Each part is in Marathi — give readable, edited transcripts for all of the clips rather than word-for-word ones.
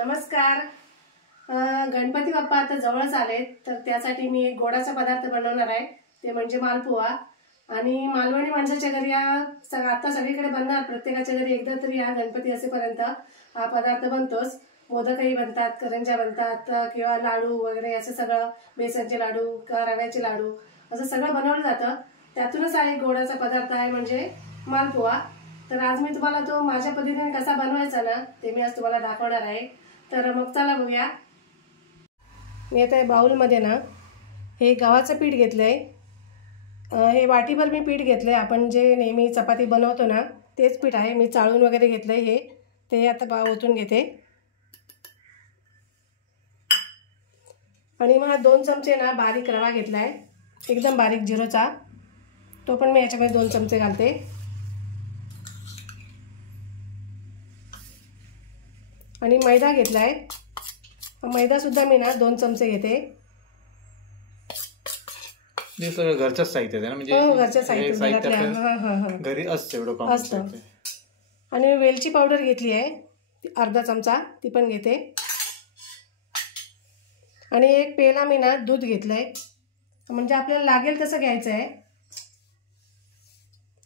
नमस्कार. गणपती बाप्पा आता जवळच आलेत, तर त्यासाठी मी एक गोडाचा पदार्थ बनवणार आहे, ते म्हणजे मालपुआ. आणि मालवणी माणसाच्या घरी आता सगळीकडे बनणार, प्रत्येकाच्या घरी एकदा तरी हा गणपती असेपर्यंत हा पदार्थ बनतोच. मोदकही बनतात, करंज्या बनतात किंवा लाडू वगैरे असं सगळं, बेसनचे लाडू किंवा रव्याचे लाडू असं सगळं बनवलं जातं. त्यातूनच हा एक गोडाचा पदार्थ आहे म्हणजे मालपुआ. तर आज मी तुम्हाला तो माझ्या पद्धतीने कसा बनवायचा ना ते मी आज तुम्हाला दाखवणार आहे. तर मग चला बघूया. मी आता बाउलमध्ये ना हे गव्हाचं पीठ घेतलंय. हे वाटीभर मी पीठ घेतलंय. आपण जे नेहमी चपाती बनवतो ना तेच पीठ आहे. मी चाळून वगैरे घेतलंय. हे ते आता ओतून घेते. आणि मग 2 चमचे ना बारीक रवा घेतलाय, एकदम बारीक झिरोचा. तो पण मी याच्यामध्ये 2 चमचे घालते. आणि मैदा घेतलाय. मैदा सुद्धा मी ना 2 चमचे घेते. हे सगळं घरचंच साहित्य आहे ना, म्हणजे हो घरच्या साहित्य घरी असतं असतं. आणि वेलची पावडर घेतली आहे अर्धा चमचा, ती पण घेते. आणि एक पेला मी ना दूध घेतलंय, म्हणजे आपल्याला लागेल तसं घ्यायचं आहे.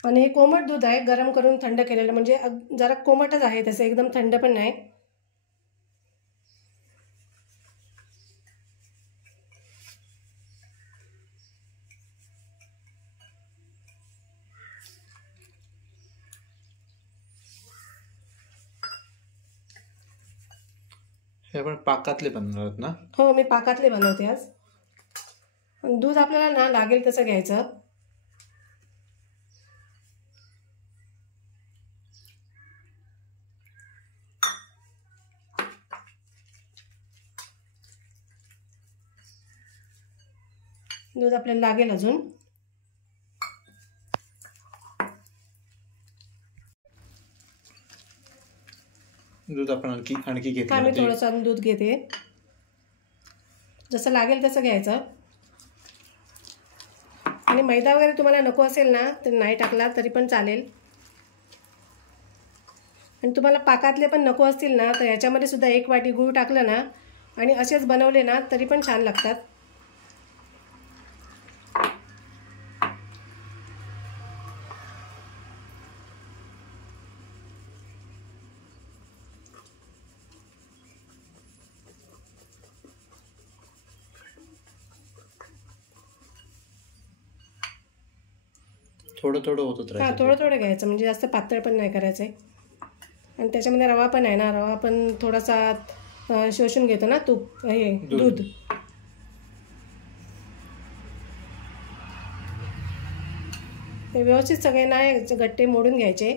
आणि हे कोमट दूध आहे, गरम करून थंड केलेलं, म्हणजे जरा कोमटच आहे, तसं एकदम थंड पण नाही. हे आपण पाकातले बनवणार आहोत ना? हो, मी पाकातले बनवते आज. दूध आपल्याला ना लागेल तसं घ्यायचं. दूध आपल्याला लागेल अजून. दूध आपण आणखी घेतलं. मी थोडंसं अजून दूध घेते, जसं लागेल तसं घ्यायचं. आणि मैदा वगैरे तुम्हाला नको असेल ना तर नाही टाकला तरी पण चालेल. आणि तुम्हाला पाकातले पण नको असतील ना तर याच्यामध्ये सुद्धा 1 वाटी गूळ टाकलं ना आणि असेच बनवले ना तरी पण छान लागतात. थोडं होत राहायचं. थोडं घ्यायचं, म्हणजे जास्त पातळ पण नाही करायचंय. आणि त्याच्यामध्ये रवा पण आहे ना, रवा पण थोडासा शोषून घेतो ना तूप, हे दूध. ते व्यवस्थित सगळे ना गट्टे मोडून घ्यायचे.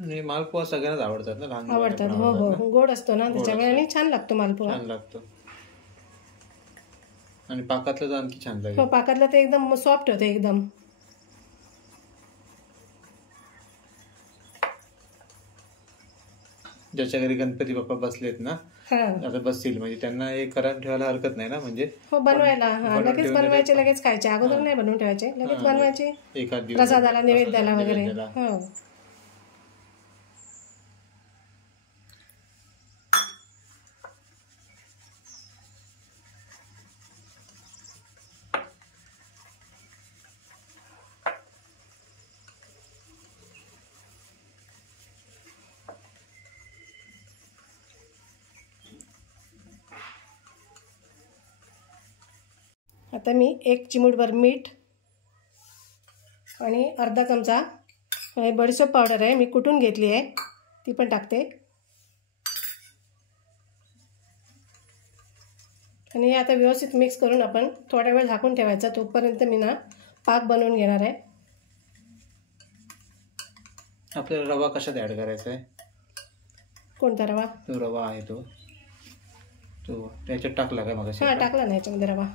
आणि मालपुआ सगळ्यांनाच आवडतात ना, लहान आवडतात. हो, गोड असतो ना त्याच्यामुळे, आणि छान लागतो मालपुआ. छान लागतो. आणि पाकातलं तर आणखी छान लागेल. हो, पाकातलं तर एकदम सॉफ्ट होते एकदम. ज्याच्या घरी गणपती बाप्पा बसलेत ना, आता बसतील, म्हणजे त्यांना हे करून ठेवायला हरकत नाही ना, म्हणजे हो बनवायला. लगेच बनवायचे, लगेच खायचे. अगोदर नाही बनवून ठेवायचे, लगेच बनवायचे एखाद दिवस प्रसादाला, नैवेद्याला वगैरे. हो. आता मी 1 चिमूटभर मीठ आणि अर्धा चमचा बडीशेप पावडर आहे, मी कुटून घेतली आहे, ती पण टाकते. आणि आता व्यवस्थित मिक्स करून आपण थोडा वेळ झाकून ठेवायचा. तोपर्यंत मी ना पाक बनवून घेणार आहे. आपल्याला रवा कशात ऍड करायचा आहे? कोणता रवा? तो रवा आहे तो तो त्याच्यात टाकला का मग? हां टाकला ना याच्यामध्ये रवा,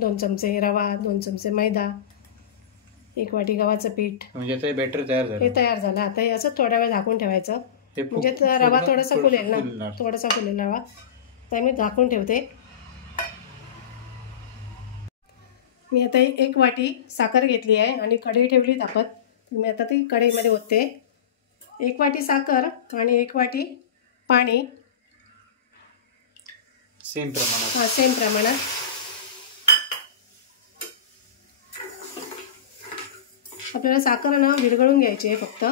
2 चमचे रवा, 2 चमचे मैदा, 1 वाटी गव्हाचं पीठ. म्हणजे आता हे बॅटर तयार झालं. हे तयार झालं. आता हे असं थोडा वेळ झाकून ठेवायचं, म्हणजे रवा थोडासा फुलेल ना, थोडासा फुलेल रवा. तर मी झाकून ठेवते. मी आता 1 वाटी साखर घेतली आहे आणि कढई ठेवली तापत. मी आता ती कढईमध्ये ओतते. 1 वाटी साखर आणि 1 वाटी पाणी, सेम प्रमाणात. हां सेम प्रमाणात. आपल्याला साखर ना विरघळून घ्यायची आहे फक्त.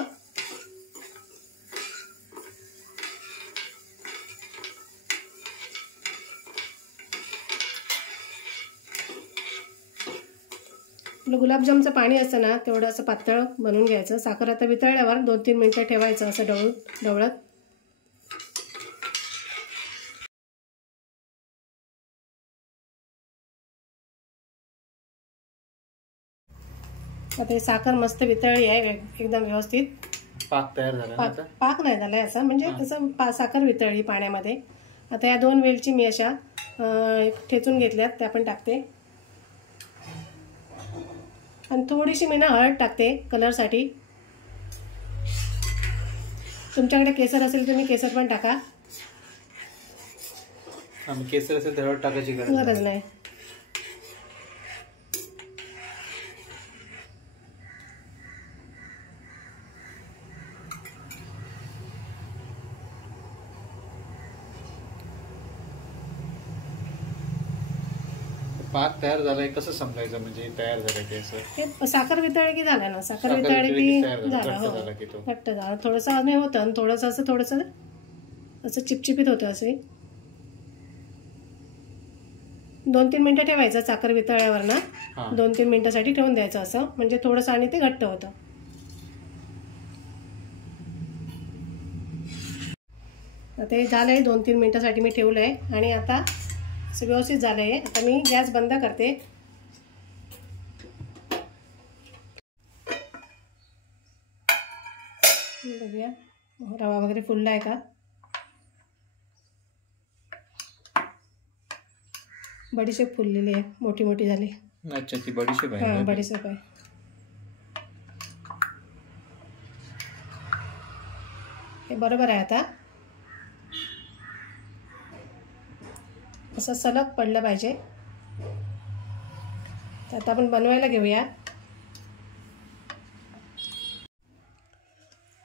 आपलं गुलाबजामचं पाणी असतं ना तेवढं असं पातळ बनवून घ्यायचं. साखर आता वितळल्यावर 2-3 मिनटं ठेवायचं असं ढवळत. आता हे साखर मस्त वितळली आहे एकदम व्यवस्थित. पाक तयार झाला. पाक नाही झालाय असं, म्हणजे असं साखर वितळली पाण्यामध्ये. आता या 2 वेलची मी अशा ठेचून घेतल्यात, त्या पण टाकते. आणि थोडीशी मी ना हळद टाकते कलरसाठी. तुमच्याकडे केसर असेल तुम्ही केसर पण टाका. केसर असेल तर हळद टाकायची गरज नाही. पाक तयार झालाय कसं समजायचं, म्हणजे तयार झालं की असं? हे साखर वितळली की झालं ना, साखर वितळली की झालं. घट्ट झालं. थोडंसं नाही होतं आणि थोडंसं असं चिपचिपीत होतं. असे 2-3 मिनटं ठेवायचं साखर वितळल्यावर ना. 2-3 मिनिटासाठी ठेवून द्यायचं असं, म्हणजे थोडंसं आणि ते घट्ट होतं. आता हे झालंय, 2-3 मिनिटासाठी मी ठेवलंय आणि आता असं व्यवस्थित झालंय. आता मी गॅस बंद करते. बघूया रवा वगैरे फुलला आहे का. बडीशेप फुललेली आहे, मोठी मोठी झाली. अच्छा ती बडीशेप आहे. हां बडीशेप आहे. हे बरोबर आहे. आता असं सलग पडलं पाहिजे. तर आता आपण बनवायला घेऊया.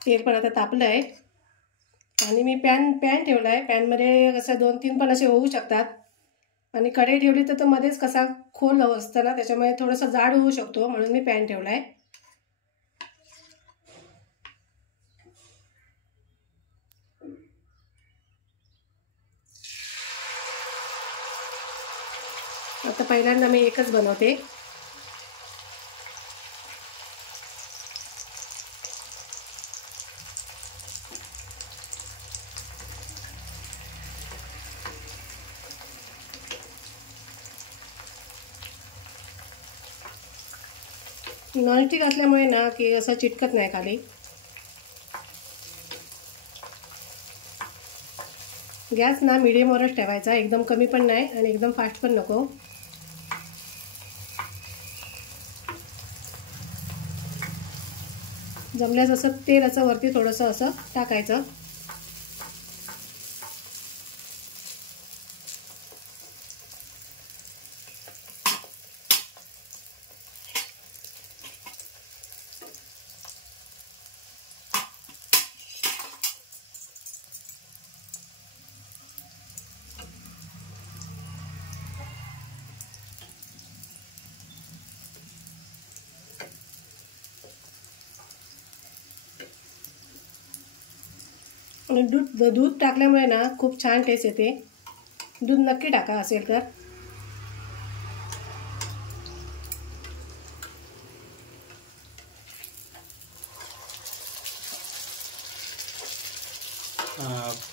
तेल पण आता तापलं आहे आणि मी पॅन ठेवला आहे. पॅनमध्ये कसं 2-3 पण असे होऊ शकतात. आणि कढई ठेवली तर तो मध्येच कसा खोल असतं ना, त्याच्यामुळे थोडंसं जाड होऊ शकतो, म्हणून मी पॅन ठेवला आहे. आता पहिल्यांदा मी एकच बनवते. नॉनस्टिक असल्यामुळे ना की असं चिटकत नाही खाली. गॅस ना मीडियमवरच ठेवायचा, एकदम कमी पण नाही आणि एकदम फास्ट पण नको. जमल्यास असं तेल असं वरती थोडंसं असं टाकायचं. आणि दूध टाकल्यामुळे ना खूप छान टेस्ट येते. दूध नक्की टाका असेल तर.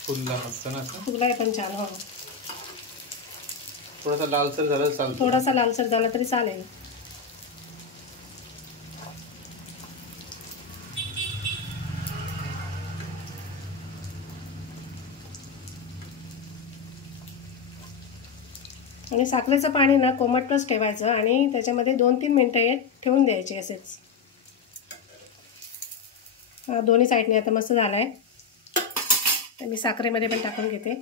फुलला मस्त ना, फुललाय पण छान. हो थोडासा लालसर झाला चालतो. थोडासा लालसर झाला तरी चालेल. आणि साखरेचं पाणी ना कोमटच ठेवायचं आणि त्याच्यामध्ये 2-3 मिनटं हे ठेवून द्यायचे असेच. दोन्ही साईडने आता मस्त झाला आहे. तर मी साखरेमध्ये पण टाकून घेते.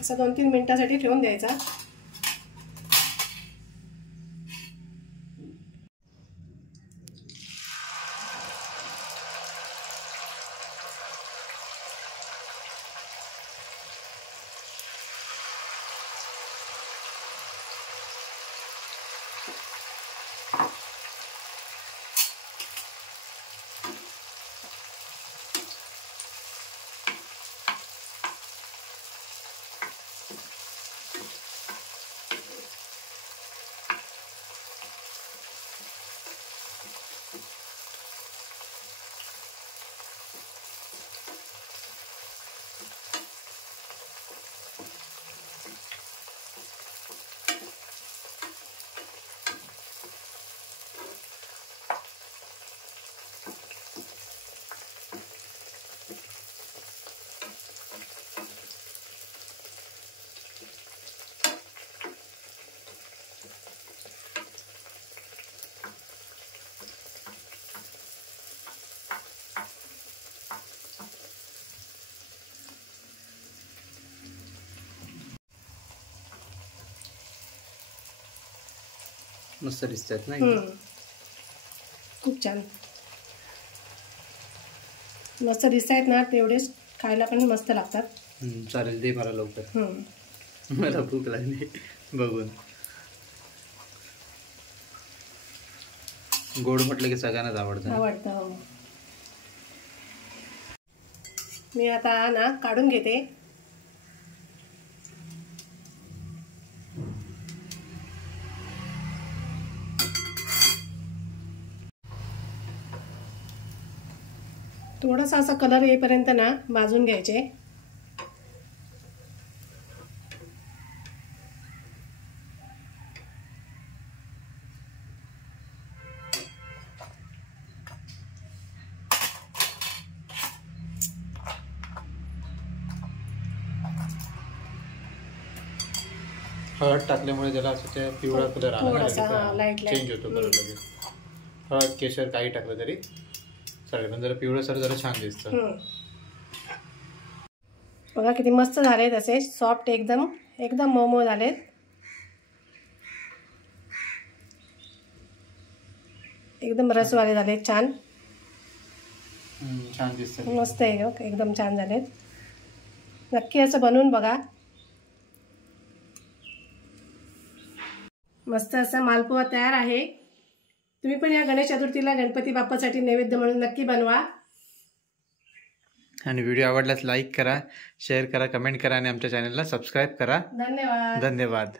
असं 2-3 मिनिटासाठी ठेवून द्यायचा. मस्त दिसतात ना. खूप छान मस्त दिसत आहेत ना. तेवढेच खायला पण मस्त लागतात. चालेल, दे मला लवकर. मला भूक लागली बघून. गोड म्हटलं की सगळ्यांनाच आवडतं. मी आता ना काढून घेते. थोडासा असा कलर येईपर्यंत ना भाजून घ्यायचे. हळद टाकल्यामुळे त्याला असं त्या पिवळा कलर आला, चेंज होतो कलर लगेच. हळद, केशर काही टाकलं तरी चालेल, पण जरा पिवळसर जरा छान दिसतं. बघा किती मस्त झाले, तसे सॉफ्ट एकदम एकदम मऊ झालेत. एकदम रसवाले झाले, छान छान दिसत, मस्त आहे, एकदम छान झालेत. नक्की असं बनवून बघा. मस्त असा मालपुवा तयार आहे. तुम्ही पण या गणेश चतुर्थीला गणपती बाप्पासाठी नैवेद्य म्हणून नक्की बनवा. आणि व्हिडिओ आवडल्यास लाईक करा, शेअर करा, कमेंट करा आणि आमच्या चॅनलला सबस्क्राईब करा. धन्यवाद. धन्यवाद.